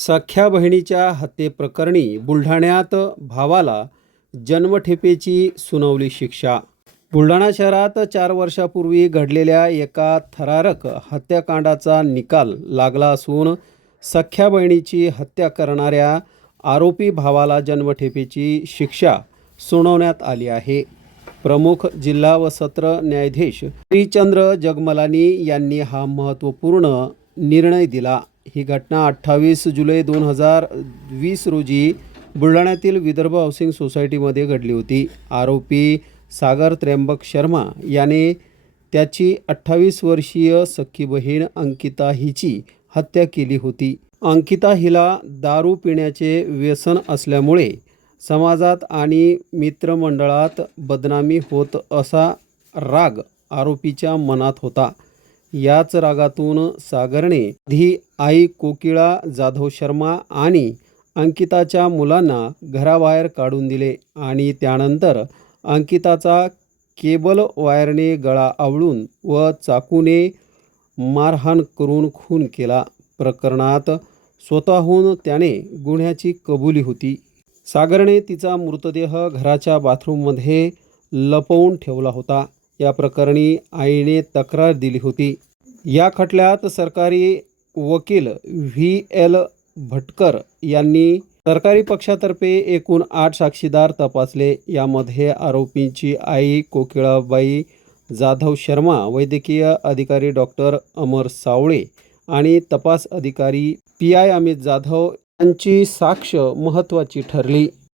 सख्या बहिणीच्या हत्येप्रकरणी बुलढाण्यात भावाला जन्मठेपेची सुनावली शिक्षा। बुलढाणा शहरात 4 वर्षापूर्वी घडलेल्या एका थरारक हत्याकांडाचा निकाल लागला असून सख्या बहिणीची हत्या करणाऱ्या आरोपी भावाला जन्मठेपेची शिक्षा सुनावण्यात आली आहे। प्रमुख जिल्हा व सत्र न्यायाधीश श्रीचंद्र जगमलानी यांनी हा महत्त्वपूर्ण निर्णय दिला। ही घटना 28 जुलै 2020 रोजी बुलढाण्यातील विदर्भ हाऊसिंग सोसायटीमध्ये घडली होती। आरोपी सागर त्र्यंबक शर्मा याने त्याची 28 वर्षीय सख्खी बहीण अंकिता हिची हत्या केली होती। अंकिता हिला दारू पिण्याचे व्यसन असल्यामुळे समाजात आणि मित्रमंडळात बदनामी होत असा राग आरोपीच्या मनात होता। याच रागातून सागरने आधी आई कोकिळा जाधव शर्मा आणि अंकिताच्या मुलांना घराबाहेर काढून दिले आणि त्यानंतर अंकिताचा केबल वायरने गळा आवळून व चाकूने मारहाण करून खून केला। प्रकरणात स्वतःहून त्याने गुन्ह्याची कबुली होती। सागरने तिचा मृतदेह घराच्या बाथरूममध्ये लपवून ठेवला होता। या प्रकरणी आईने तक्रार दिली होती। या खटल्यात सरकारी वकील VL भटकर यांनी सरकारी पक्षातर्फे एकूण 8 साक्षीदार तपासले। यामध्ये आरोपींची आई कोकिळाबाई जाधव शर्मा, वैद्यकीय अधिकारी डॉक्टर अमर सावळे आणि तपास अधिकारी PI अमित जाधव यांची साक्ष महत्त्वाची ठरली।